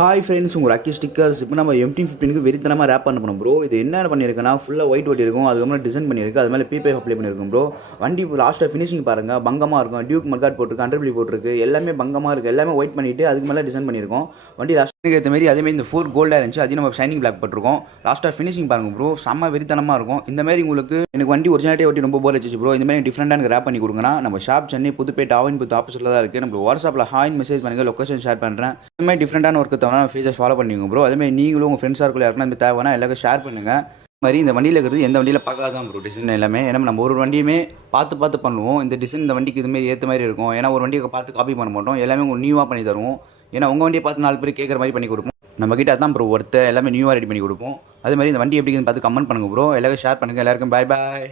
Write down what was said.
Hi friends, உங்கள் lucky stickers. இப்போ நம்ம MT-15க்கு வெறித்தனமாக ரேப் பண்ண போனோம் ப்ரோ. இது என்ன பண்ணியிருக்குன்னா ஃபுல்லாக ஒயிட் ஒட்டியிருக்கும், அதுக்கப்புறம் டிசைன் பண்ணியிருக்கு, அது மேலே பிபே அப்ளை பண்ணியிருக்கும் ப்ரோ. வண்டி லாஸ்ட்டாக ஃபினிஷிங் பாருங்கள், பங்கமாக இருக்கும். டியூக் மட்காட் போட்டிருக்கு, அண்டர்பிளி போட்டிருக்கு, எல்லாமே பங்கமாக இருக்குது. எல்லாமே ஒயிட் பண்ணிவிட்டு அதுக்கு மேலே டிசைன் பண்ணியிருக்கோம். வண்டி லாஸ்ட்டுக்கு ஏற்ற மாதிரி அதேமாதிரி இந்த 4 கோல்டாக இருந்துச்சு, அதையும் நம்ம ஷைனிங் பிளாக் போட்டிருக்கோம். லாஸ்ட்டாக ஃபினிஷிங் பாருங்கள் ப்ரோ, செம்ம வெறித்தனமாக இருக்கும். இந்த மாதிரி உங்களுக்கு எனக்கு வண்டி ஒரிஜினாலிட்டி ஒட்டி ரொம்ப போர் வச்சு ப்ரோ. இந்த மாதிரி டிஃப்ரெண்டாக எனக்கு ரேப் பண்ணி கொடுங்கன்னா நம்ம ஷாப் சென்னை புதுப்பேட் ஆவின்புத்து ஆப்போசிட்டில் தான் இருக்குது. நம்ம வாட்ஸ்அப்பில் ஹாய்னு மெசேஜ் பண்ணுங்கள், லொக்கேஷன் ஷேர் பண்ணுறேன். இந்த மாதிரி டிஃப்ரெண்டான ஒர்க்கு தவிர ஃபீச்சர்ஸ் ஃபாலோ பண்ணிங்க ப்ரோ. அதேமாதிரி நீங்களும் உங்கள் ஃப்ரெண்ட்ஸாக இருக்கலாம் யாருக்குன்னா இந்த தேவைன்னா எல்லாருக்கும் ஷேர் பண்ணுங்கள். இந்த மாதிரி இந்த வண்டியில் இருக்கிறது எந்த வண்டியில் பார்க்காதான் ப்ரோ டிசைன் எல்லாமே. ஏன்னா நம்ம ஒரு வண்டியுமே பார்த்து பண்ணுவோம். இந்த டிசைன் இந்த வண்டிக்கு இதுமாரி ஏற்ற மாதிரி இருக்கும். ஏன்னா ஒரு வண்டியை பார்த்து காப்பி பண்ண மாட்டோம், எல்லாமே உங்களுக்கு நியூவாக பண்ணி தருவோம். ஏன்னா உங்கள் வண்டியை பார்த்து 4 பேர் கேட்குற மாதிரி பண்ணி கொடுப்போம். நம்ம கிட்ட அதான் ப்ரோ ஒருத்தர் எல்லாமே நியூவாக ரெடி பண்ணி கொடுப்போம். அதே மாதிரி இந்த வண்டி எப்படி பார்த்து கமெண்ட் பண்ணுங்கள் ப்ரோ. எல்லாருக்கும் ஷேர் பண்ணுங்கள். எல்லாருக்கும் பாய் பாய்.